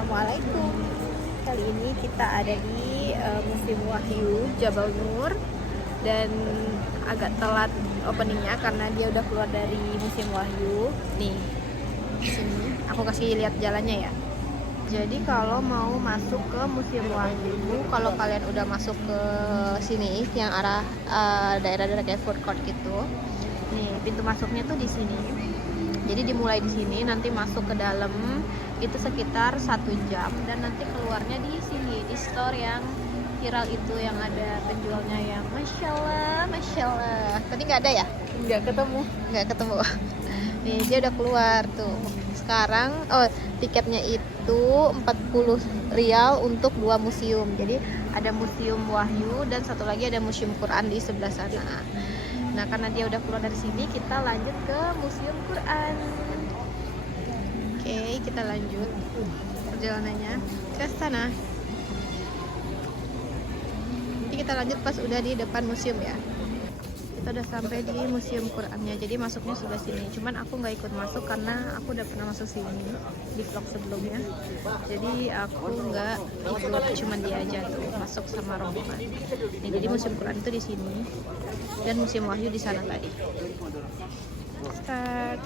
Assalamualaikum. Kali ini kita ada di Museum Wahyu Jabal Nur dan agak telat openingnya karena dia udah keluar dari Museum Wahyu. Nih, sini aku kasih lihat jalannya ya. Jadi kalau mau masuk ke Museum Wahyu, kalau kalian udah masuk ke sini yang arah daerah-daerah kayak food court gitu, nih pintu masuknya tuh di sini. Jadi dimulai di sini, nanti masuk ke dalam itu sekitar 1 jam dan nanti keluarnya di sini di store yang viral itu yang ada penjualnya yang masya Allah. Tadi nggak ada ya? Nggak ketemu. Nih dia udah keluar tuh. Sekarang tiketnya itu 40 rial untuk 2 museum. Jadi ada Museum Wahyu dan satu lagi ada Museum Quran di sebelah sana. Nah, karena dia udah keluar dari sini, kita lanjut ke Museum Quran. Oke, kita lanjut perjalanannya ke sana. Nanti kita lanjut pas udah di depan museum ya. Kita udah sampai di Museum Qurannya. Jadi masuknya sebelah sini. Cuman aku nggak ikut masuk karena aku udah pernah masuk sini di vlog sebelumnya. Jadi aku nggak ikut, cuman dia aja tuh masuk sama rombongan. Nih, jadi Museum Quran itu di sini dan Museum Wahyu di sana tadi. Start.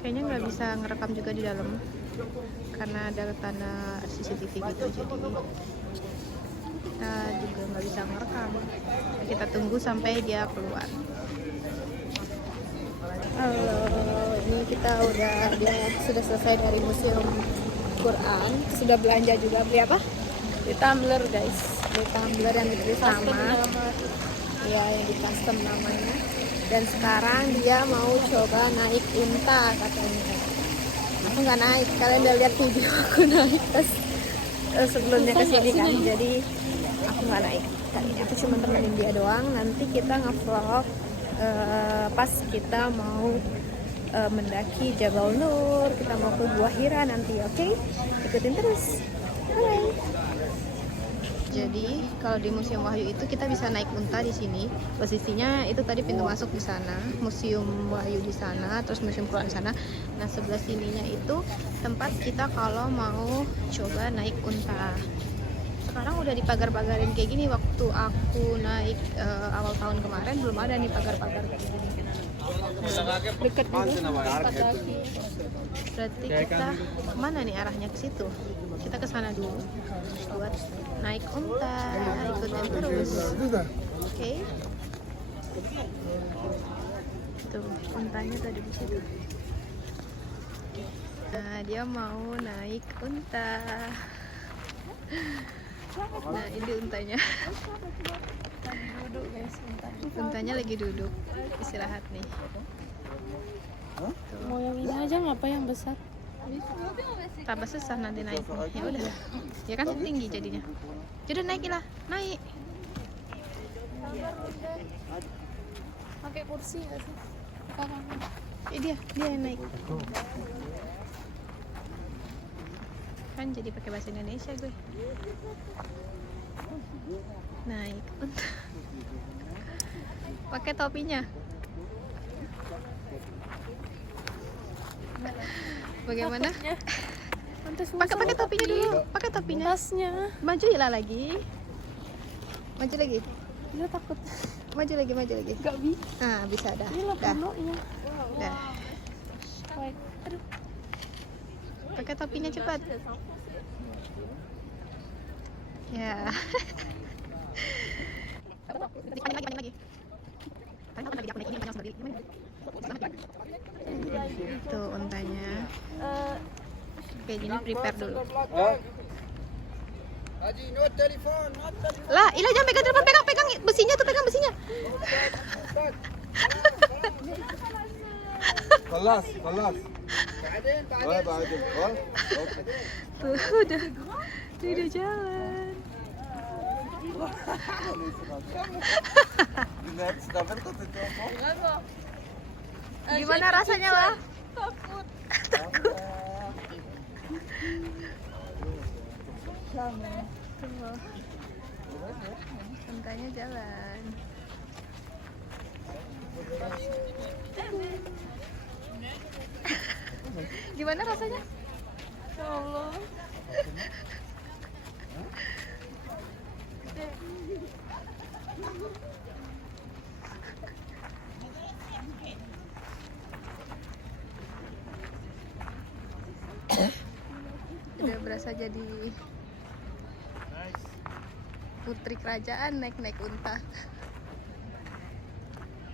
Kayaknya nggak bisa ngerekam juga di dalam karena ada tanda CCTV gitu, jadi kita juga nggak bisa ngerekam. Kita tunggu sampai dia keluar. Halo, ini kita dia sudah selesai dari Museum Quran, sudah belanja juga. Beli apa? Beli tumbler guys, beli tumbler yang ditulis nama, ya yang di custom namanya. Dan sekarang dia mau coba naik unta katanya. Aku nggak naik, kalian udah lihat video aku naik pas sebelumnya kesini kan, jadi aku nggak naik kali ini. Aku cuma temenin dia doang. Nanti kita nge-vlog pas kita mau mendaki Jabal Nur, kita mau ke Gua Hira nanti, oke? Ikutin terus. Bye. Jadi kalau di Museum Wahyu itu kita bisa naik unta di sini. Posisinya itu tadi pintu masuk di sana, Museum Wahyu di sana, terus Museum Quran di sana. Nah, sebelah sininya itu tempat kita kalau mau coba naik unta. Sekarang udah dipagar-pagarin kayak gini. Waktu aku naik awal tahun kemarin belum ada nih pagar-pagar kayak gini. Dekat juga, 4 kaki. Berarti kita kemana nih arahnya? Ke situ. Kita ke sana dulu buat naik unta, ikutin terus. Oke. Tuh, untanya tadi di situ. Nah, dia mau naik unta. Nah, ini untanya. Duduk guys, untanya lagi duduk, istirahat nih. Mau yang ini aja ngapa yang besar? Tambah susah nanti naik. Ya udah, ya kan tinggi jadinya. Jadi naikilah, naik. Pakai kursi nggak sih? Dia yang naik. Kan jadi pakai bahasa Indonesia gue. Naik unta. Pakai topinya. Bagaimana? Pakai topinya dulu. Pakai topinya. Tasnya. Maju lah lagi. Maju lagi. Dia takut. Maju lagi. Gak bisa. Nah, bisa dah. Ini lah panonya. Dah. Aduh. Pakai topinya cepat. Ya. Panjang lagi. Tuh untanya. Oke, jadi prepare dulu. Lah, Ila jangan pegang telepon, pegang besinya tuh, pegang besinya. خلاص Tuh udah jalan. Gimana rasanya lah? Takut. Tuh. Untanya jalan. Gimana rasanya? Ya Allah. Udah berasa jadi putri kerajaan naik-naik unta.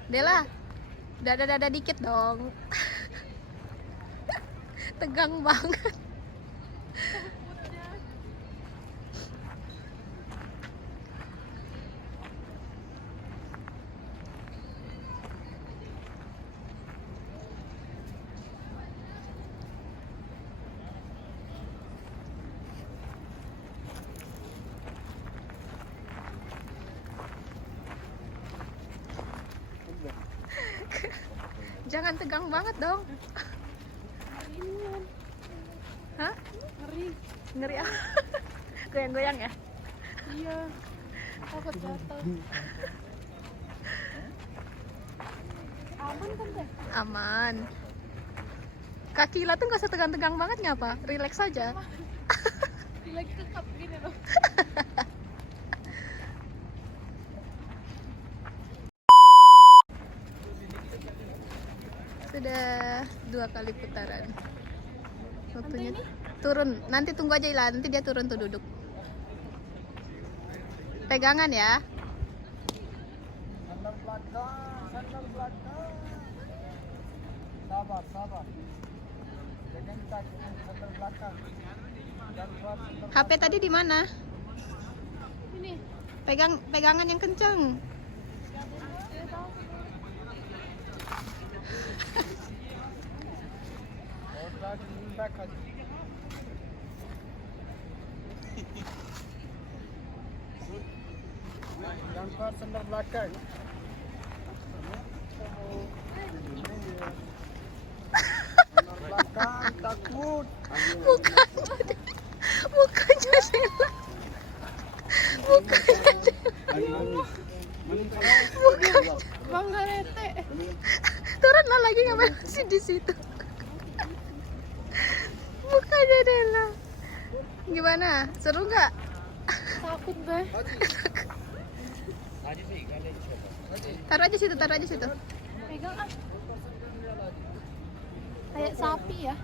Dela, dada-dada dikit dong. Tegang banget. Jangan tegang banget dong. Hah? Ngeri. Ngeri ah. Goyang-goyang ya? Iya. Takut jatuh. Aman kan deh? Aman. Kaki Ila tuh gak usah tegang-tegang banget, ngapa? Relax aja. Lagi kekap gini loh. Sudah 2 kali putaran. Waktunya turun. Nanti tunggu aja Ila, nanti dia turun tuh duduk. Pegangan ya. Sandal belakang. Sabar. Jangan kaki sandal belakang. HP tadi di mana? Ini. Pegangan yang kenceng. Jangan keluar sandal belakang. Sandal belakang takut. Mukanya Dela. Mukanya Dela. Bang Garete. Turunlah lagi, ngapain masih di situ? Mukanya Dela. Gimana? Seru nggak? Takut deh. Taruh aja situ. Pegang ah. Kayak sapi ya.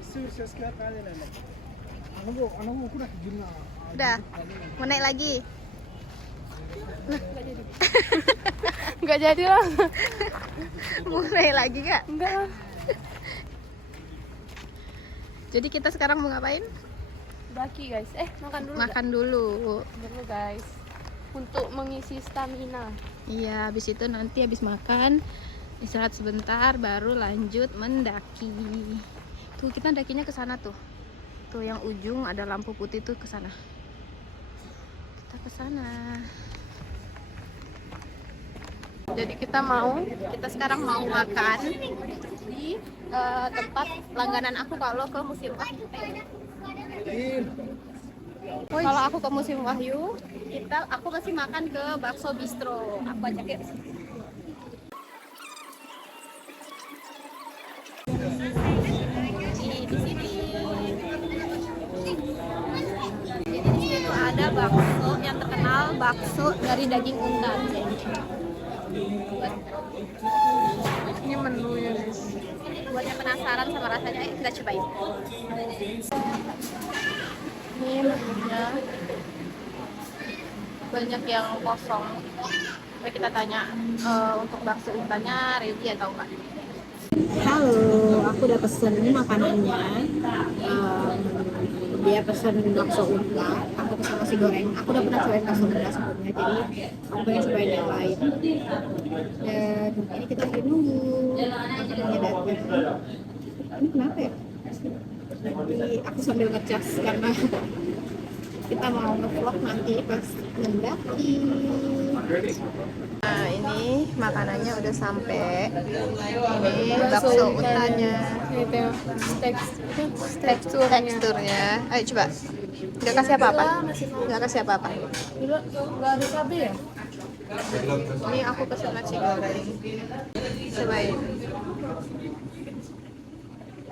Sukses kali nenek. Anu aku udah gina. Udah, mau naik lagi. Enggak jadi lah. Mau naik lagi nggak? Enggak lah. Jadi kita sekarang mau ngapain? Daki guys. Makan dulu. Makan dulu. Dulu guys. Untuk mengisi stamina. Iya, habis itu nanti habis makan istirahat sebentar baru lanjut mendaki. Tuh kita dakinya ke sana tuh. Tuh yang ujung ada lampu putih tuh ke sana. Kita ke sana. Jadi kita sekarang mau makan di tempat langganan aku kalau ke Museum Wahyu. Kalau aku ke Museum Wahyu, aku pasti makan ke Bakso Bistro. Aku ajak ya. Di sini. Jadi di sini tuh ada bakso yang terkenal, bakso dari daging unta. Ini menunya guys. Buat yang penasaran sama rasanya, ayo kita cobain. Ini menunya banyak yang kosong. Coba kita tanya untuk bakso untanya ready atau enggak. Halo, aku udah pesen makanannya. Dia pesen bakso unta, aku pesen nasi goreng. Aku udah pernah cobain bakso unta sebelumnya, jadi aku pengen cobain yang lain. Dan ini kita nunggu makanannya datang. Ini kenapa ya? Jadi aku sambil ngecas karena kita mau nge-vlog nanti pas mendaki. Nah ini makanannya udah sampai. Ini bakso untanya. Itu Teksturnya. Ayo coba. Nggak kasih apa-apa. Nggak kasih apa-apa. Enggak ada cabai ya? Ini aku pesen nasi goreng. Cobain.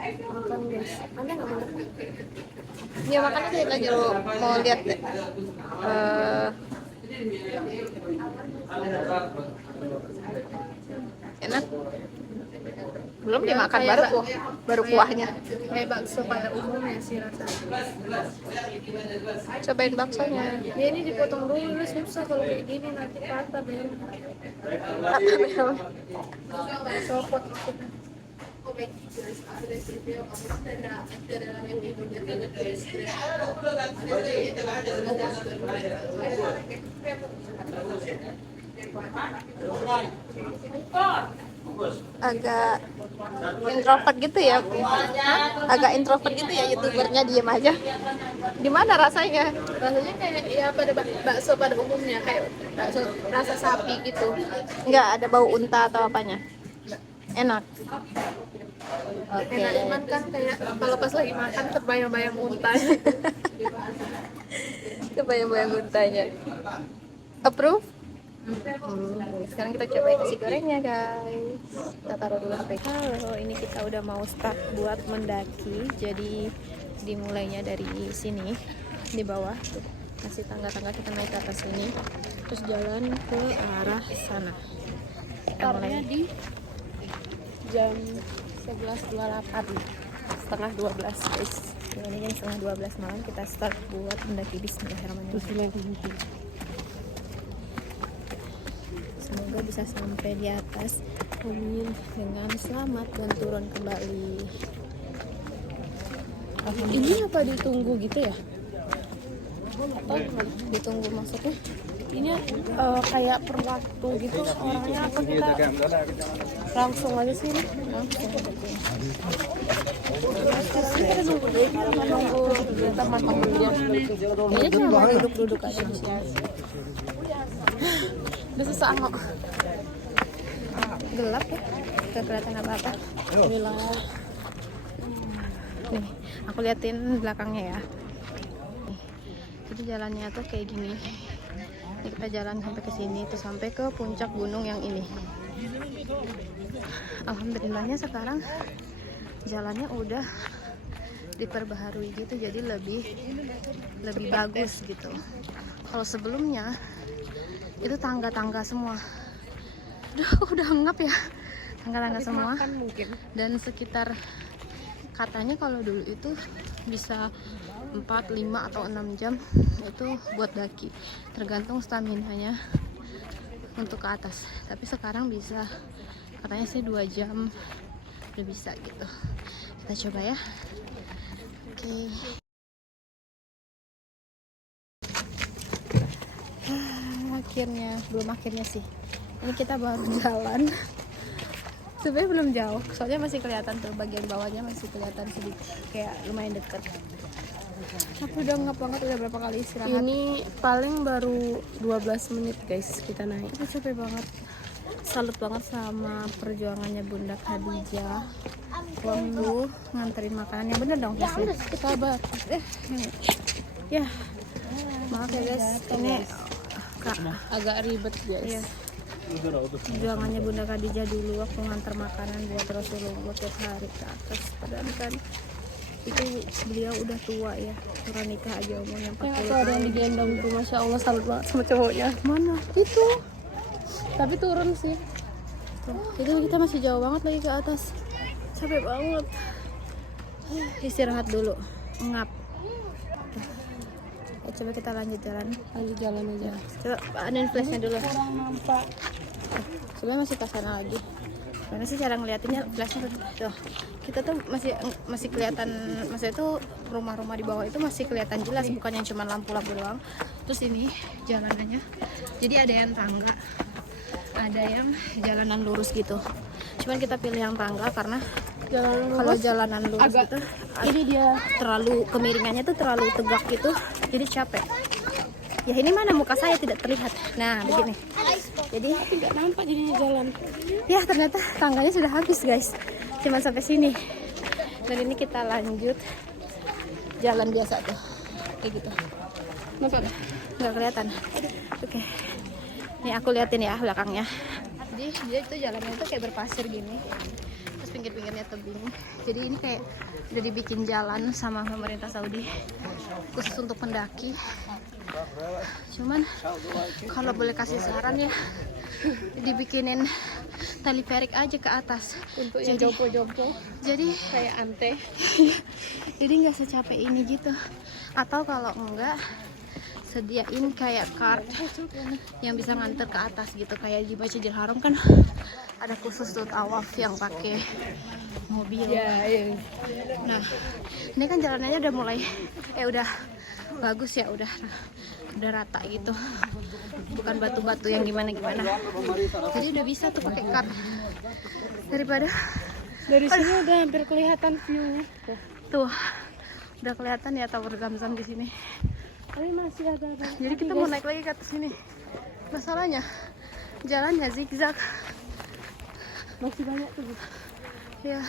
Makan guys. Anda nggak mau? Ya makanya saya lagi mau lihat deh. Enak. Belum dimakan, baru kuahnya. Kayak bakso pada umumnya sih rasanya. Cobain baksonya. Ya ini dipotong dulu susah kalau kayak gini nanti patah Bel. Copot. Agak introvert gitu ya. Agak introvert gitu ya, youtubernya diem aja. Gimana rasanya? Rasanya kayak ya pada bakso pada umumnya kayak bakso rasa sapi gitu. Nggak ada bau unta atau apanya? Enak. Oke. Enak cuman kan kayak kalau pas lagi makan terbayang-bayang unta. Kebayang-bayang untanya. Approve? Sekarang kita cobain nasi gorengnya guys. Kita taruh dulu HP. Halo, ini kita udah mau start buat mendaki. Jadi dimulainya dari sini di bawah. Tuh, masih tangga-tangga, kita naik ke atas sini. Terus jalan ke arah sana. Kita mulai di jam 11.28 setengah 12 guys. ini jam setengah 12 malam, kita start buat mendaki. Bismillahirrahmanirrahim. Semoga bisa sampai di atas, amin, dengan selamat dan turun kembali. Ini apa ditunggu gitu ya? Ditunggu maksudnya? Ini kayak per waktu gitu orangnya apa kita langsung aja sih ini? Kita nunggu deh, kita nunggu teman-teman dulu ya. Ini cuma duduk-duduk aja. Udah sesangok. Gelap ya, gak kelihatan apa-apa. Alhamdulillah. Nih, aku liatin belakangnya ya. Nih, jadi jalannya tuh kayak gini. Ini kita jalan sampai ke sini, tuh sampai ke puncak gunung yang ini. Alhamdulillahnya sekarang jalannya udah diperbaharui gitu, jadi lebih bagus gitu. Kalau sebelumnya itu tangga-tangga semua. Aduh, udah ngap ya, tangga-tangga semua. Mungkin. Dan sekitar, katanya kalau dulu itu bisa 4, 5 atau 6 jam itu buat daki, tergantung staminanya untuk ke atas. Tapi sekarang bisa, katanya sih 2 jam udah bisa gitu. Kita coba ya. Oke. Akhirnya sih, ini kita baru jalan. Sebenarnya belum jauh, soalnya masih kelihatan tuh bagian bawahnya, masih kelihatan sedikit kayak lumayan deket. Tapi udah ngap banget, udah berapa kali istirahat. Ini paling baru 12 menit guys kita naik. Aku capek banget. Salut banget sama perjuangannya Bunda Khadijah waktu nganterin makanan. Yang bener dong, guys. Sabar. Ya, maaf ya guys, ini Agak ribet guys. iya, perjuangannya Bunda Khadijah dulu waktu nganter makanan buat Rasulullah tiap hari ke atas. Padahal kan itu beliau udah tua ya, turun nikah aja umurnya 40 Yang ada yang tahun. digendong tuh, masya Allah, salut banget sama cowoknya. Mana? Itu, tapi turun sih. Tuh, itu kita masih jauh banget lagi ke atas. Capek banget. Istirahat dulu, ngap. Ya, coba kita lanjut jalan. Lanjut jalan aja. Coba anin flashnya dulu. Kurang nampak. Sebenarnya masih ke sana lagi. Karena sih cara ngeliatinnya flashnya tuh. Kita tuh masih kelihatan, maksudnya tuh rumah-rumah di bawah itu masih kelihatan jelas, bukan yang cuma lampu-lampu doang. Terus ini jalanannya, jadi ada yang tangga, ada yang jalanan lurus gitu. Cuman kita pilih yang tangga karena kalau jalanan lurus agak gitu, ini dia terlalu kemiringannya tuh terlalu tegak gitu, jadi capek. Ya ini mana muka saya tidak terlihat. Nah begini. Jadi tidak nampak jadinya jalan. ya ternyata tangganya sudah habis guys, cuma sampai sini. Dan ini kita lanjut jalan biasa tuh, kayak gitu. Nampak? Nggak kelihatan. Oke. Nih aku liatin ya belakangnya. Jadi dia itu jalannya itu kayak berpasir gini. Terus pinggir-pinggirnya tebing. Jadi ini kayak udah dibikin jalan sama pemerintah Saudi khusus untuk pendaki. Cuman kalau boleh kasih saran ya, dibikinin tali perik aja ke atas Untuk yang jompo-jompo jadi kayak ante. jadi nggak secapek ini gitu. Atau kalau enggak, sediain kayak cart yang bisa nganter ke atas gitu, kayak di Masjidil Haram kan ada khusus tuh tawaf yang pakai mobil. Iya. Nah, ini kan jalanannya udah mulai udah bagus ya, udah rata gitu, bukan batu-batu yang gimana-gimana. Jadi udah bisa tuh pakai cart daripada Dari sini udah hampir kelihatan view-nya. tuh udah kelihatan ya Tower Zamzam di sini. Tapi masih ada. Jadi kita mau naik lagi ke atas sini. Masalahnya jalannya zigzag. Masih banyak tuh. Ya.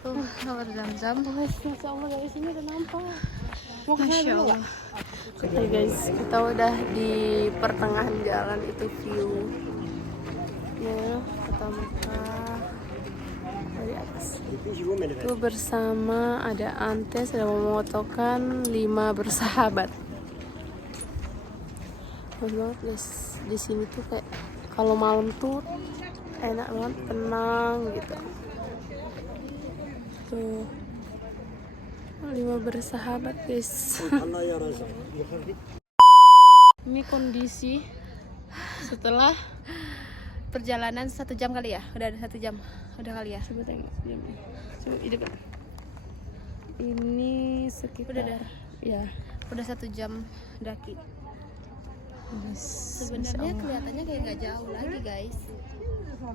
Tuh Tower Zamzam. Masya Allah, dari sini udah nampak. Mau ke sana Masya dulu Allah. nggak? Oke guys, kita udah di pertengahan jalan, itu view ya Kota Mekah dari atas. Itu bersama ada Ante sedang memotokan 5 bersahabat. Bagus banget guys. Di sini tuh kayak kalau malam tuh enak banget, tenang gitu. Tuh 5 bersahabat guys. Ini kondisi setelah Perjalanan 1 jam kali ya? Udah ada 1 jam. Udah kali ya? coba tengok sejam. Coba ini dekat. Ini sekitar Udah dah. ya. Udah 1 jam daki. Masya Sebenarnya Allah. kelihatannya kayak nggak jauh lagi guys.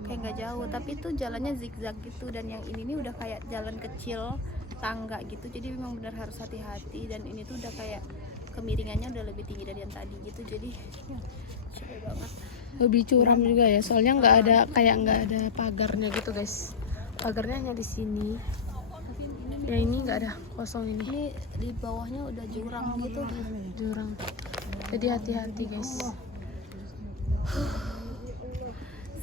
Kayak nggak jauh, tapi itu jalannya zigzag gitu, dan yang ini nih udah kayak jalan kecil tangga gitu. Jadi memang benar harus hati-hati, dan ini tuh udah kayak kemiringannya udah lebih tinggi dari yang tadi gitu. Jadi capek banget. Lebih curam juga ya, soalnya nggak ada pagarnya gitu guys. Pagarnya hanya di sini. Ya ini nggak ada, kosong ini. Ini di bawahnya udah jurang gitu. Jurang. Jadi hati-hati guys.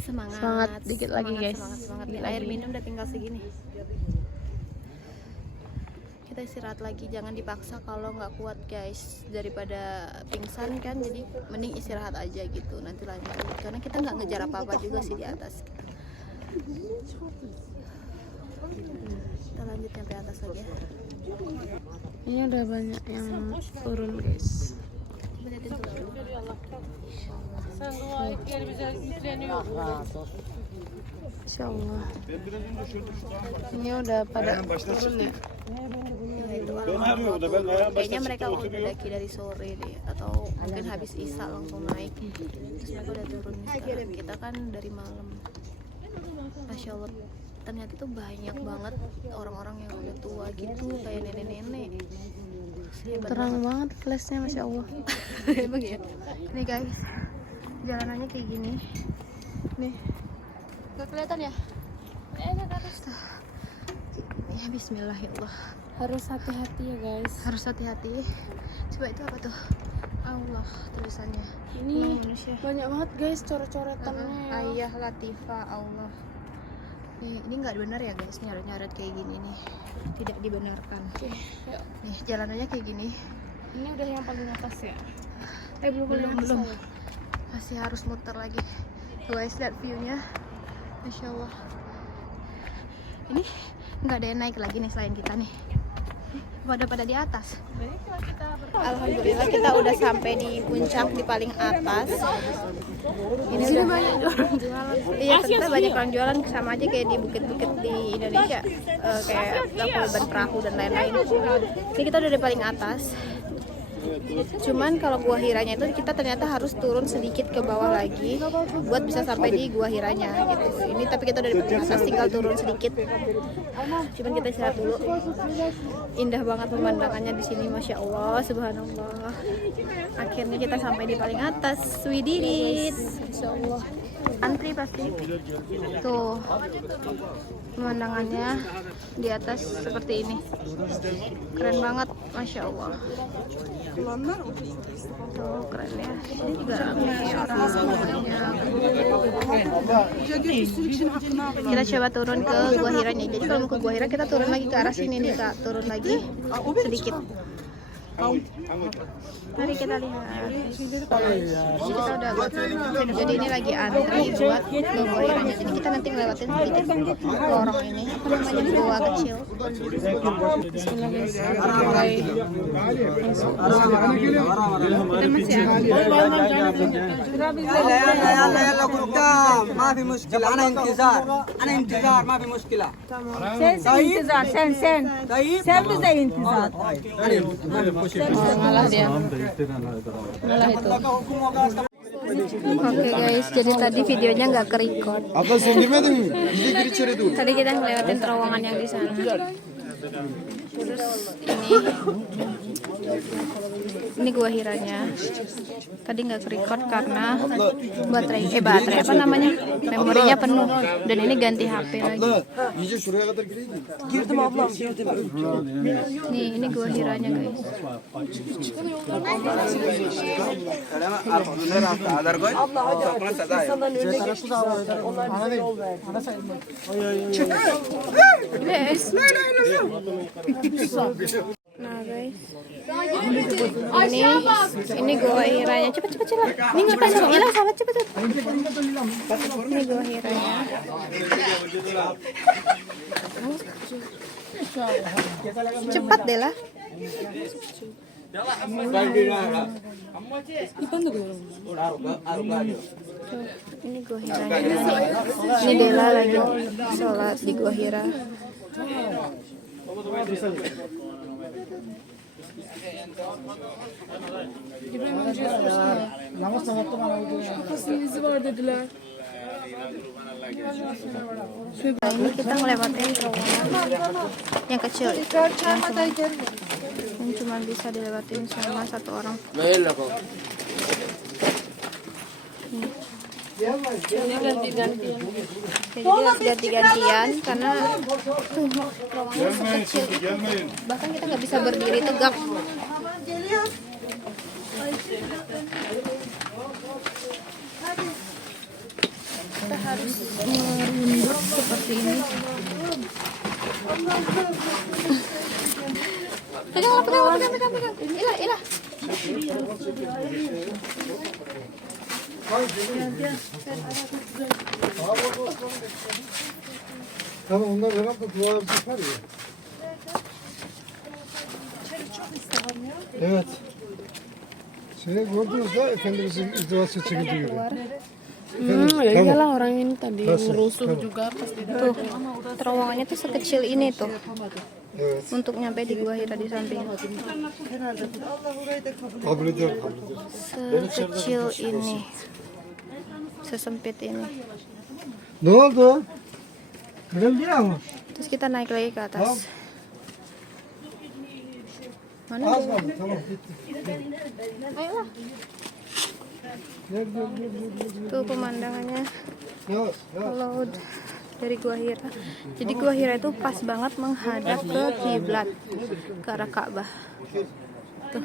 Semangat dikit lagi, guys. Semangat. Dikit Air lagi. minum udah tinggal segini. Kita istirahat lagi, jangan dipaksa kalau nggak kuat guys, daripada pingsan kan. Jadi mending istirahat aja gitu, nanti lanjut, karena kita nggak ngejar apa-apa juga sih di atas. Kita lanjut sampai atas aja. Ini udah banyak yang turun guys. Coba liatin tuh. Insya Allah. Ini udah pada turun ya. Itu orang kayaknya mereka udah daki dari sore deh, atau mungkin habis isya langsung naik. Terus mereka udah turun nih sekarang. Kita kan dari malam. Masya Allah, ternyata tuh banyak banget orang-orang yang udah tua gitu, kayak nenek-nenek. Hebat Terang banget flashnya, Masya Allah. Emang ya. Nih guys, jalanannya kayak gini. Nih, gak kelihatan ya? Ya Bismillahirrahmanirrahim. Harus hati-hati ya guys. Harus hati-hati. Coba itu apa tuh? Allah tulisannya. Ini Emang manusia. banyak banget guys coret-coretannya. Ya. Ayah Latifah Allah. Ini nggak benar ya guys, nyaret-nyaret kayak gini nih. Tidak dibenarkan. Oke, yuk. Nih jalanannya kayak gini. Ini udah yang paling atas ya? Belum. Masih harus muter lagi. Tuh guys, lihat view-nya. Masya Allah. Ini nggak ada yang naik lagi nih selain kita nih. Pada di atas. Alhamdulillah kita udah sampai di puncak, di paling atas. Ini udah banyak orang jualan. Iya, ternyata banyak orang jualan, sama aja kayak di bukit-bukit di Indonesia, kayak Tangkuban Perahu dan lain-lain. Ini kita udah di paling atas. Cuman kalau Gua Hiranya itu kita ternyata harus turun sedikit ke bawah lagi buat bisa sampai di Gua Hiranya gitu. Ini tapi kita udah di paling atas, tinggal turun sedikit. Cuman kita istirahat dulu. Indah banget pemandangannya di sini, Masya Allah, Subhanallah. Akhirnya kita sampai di paling atas. We did it. Insya Allah. Antri pasti. Tuh pemandangannya di atas seperti ini. Keren banget, Masya Allah. Tuh keren ya. Ini juga ramai orang semuanya. Kita coba turun ke Gua Hiranya. Jadi kalau mau ke Gua Hira kita turun lagi ke arah sini nih Kak. Turun lagi sedikit. Mari kita lihat. Kita udah agak turun. Jadi ini lagi antri buat ke Gua Hiranya. Jadi kita nanti ngelewatin sedikit lorong ini. Apa namanya, gua kecil. Bismillah guys, kita mulai Kita masih يلا قدام ما في مشكلة أنا انتظار ما في مشكلة انتظار سن طيب سن زي انتظار malah dia malah itu. Oke guys, jadi tadi videonya nggak ke-record. Abla sen girmedin mi? Bize gir içeri dur. Tadi kita ngelewatin terowongan yang di sana. Terus ini Gua Hiranya. Tadi nggak ke-record karena baterai apa namanya, memorinya penuh. Dan ini ganti HP lagi. Abla iyice şuraya kadar gireyim. girdim ablam girdim Nih, ini Gua Hiranya guys. Guys. Nah guys, ini Gua Hiranya. Cepet. Ini ngapain sama Ila? Salah cepet. Ini Gua Hiranya. Cepat deh lah. Ini Gua Hiranya. Ini Dela lagi sholat di Gua Hira. Namaz sabahta bana oldu. Nah, ini kita ngelewatin terowongan yang kecil yang cuma bisa dilewatin sama satu orang. Ini ganti-gantian. Jadi ganti-gantian karena terowongannya sekecil itu. Bahkan kita nggak bisa berdiri tegak. Kita harus merunduk seperti ini. Pegang. Ilah. Tamam onlar herhalde dua yapar ya. Evet. Gördünüz mü Efendimizin izdivası çekildiği yeri. Ya iyalah orang ini tadi ngerusuh juga pasti. Tuh, terowongannya tuh sekecil ini tuh. Evet. Untuk nyampe di Gua Hira di samping. Kabul ediyorum. Sekecil ini. Sesempit ini. Ne oldu? Kırıldı ya mı? Terus kita naik lagi ke atas. Mana Az dia? kaldı. Tamam gitti. Ayolah. Gel. Tuh pemandangannya Yavaş. laut dari Gua Hira. Jadi Gua Hira itu pas banget menghadap ke kiblat, ke arah Ka'bah. Tuh.